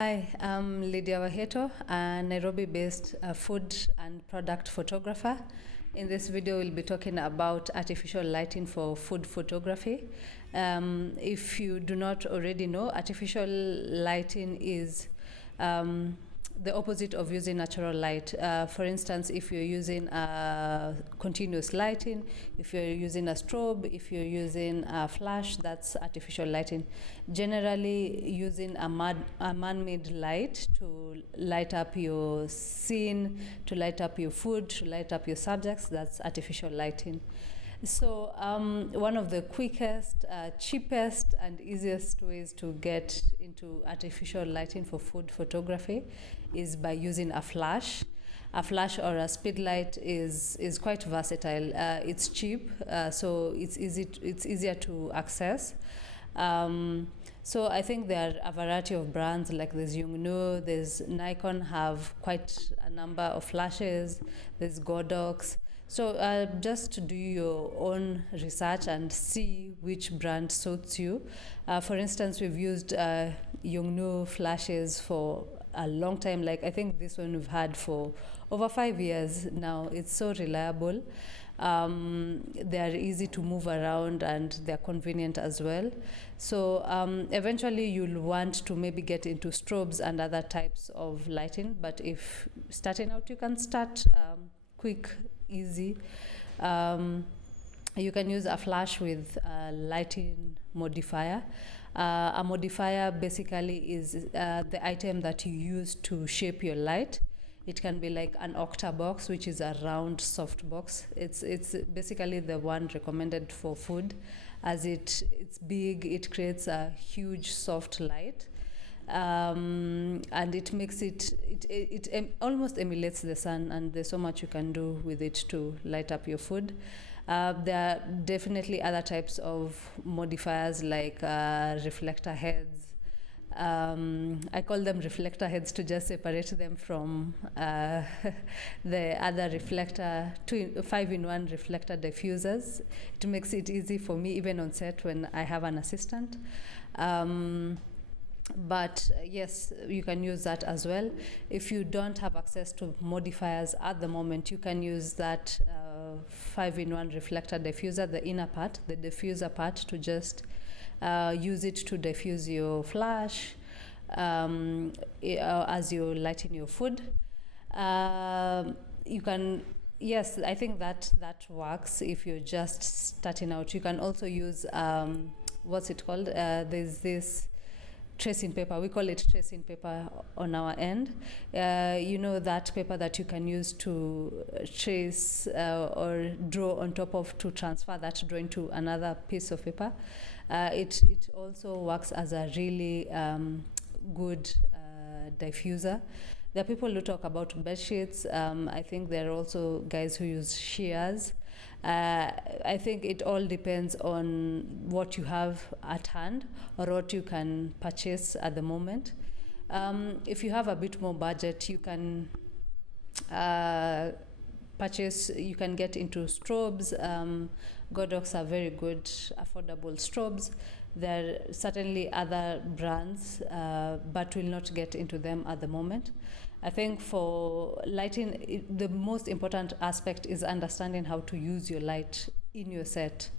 Hi, I'm Lydia Wahito, a Nairobi-based food and product photographer. In this video, we'll be talking about artificial lighting for food photography. If you do not already know, artificial lighting is the opposite of using natural light. For instance, if you're using continuous lighting, if you're using a strobe, if you're using a flash, that's artificial lighting. Generally, using a man-made light to light up your scene, to light up your food, to light up your subjects, that's artificial lighting. So one of the quickest, cheapest, and easiest ways to get into artificial lighting for food photography is by using a flash. A flash or a speed light is quite versatile. It's cheap, so it's easier to access. So I think there are a variety of brands, like there's Yongnuo, there's Nikon have quite a number of flashes, there's Godox. So just do your own research and see which brand suits you. For instance, we've used Yongnuo flashes for a long time. Like I think this one we've had for over 5 years now. It's so reliable. They're easy to move around and they're convenient as well. So eventually you'll want to maybe get into strobes and other types of lighting. But if starting out, you can start quick, easy. You can use a flash with a lighting modifier. A modifier basically is the item that you use to shape your light. It can be like an octabox, which is a round soft box. It's basically the one recommended for food, as it's big, it creates a huge soft light. And it makes it almost emulates the sun, and there's so much you can do with it to light up your food. There are definitely other types of modifiers like reflector heads. I call them reflector heads to just separate them from the other reflector, 5-in-1 reflector diffusers. It makes it easy for me even on set when I have an assistant. But yes, you can use that as well. If you don't have access to modifiers at the moment, you can use that 5-in-1 reflector diffuser, the inner part, the diffuser part, to just use it to diffuse your flash as you're lighting your food. You can, yes, I think that works if you're just starting out. You can also use, what's it called? There's this tracing paper. We call it tracing paper on our end. You know, that paper that you can use to trace or draw on top of, to transfer that drawing to another piece of paper. It also works as a really good diffuser. There are people who talk about bed sheets. I think there are also guys who use shears. I think it all depends on what you have at hand or what you can purchase at the moment. If you have a bit more budget, you can purchase, you can get into strobes. Godox are very good, affordable strobes. There are certainly other brands, but we'll not get into them at the moment. I think for lighting, the most important aspect is understanding how to use your light in your set.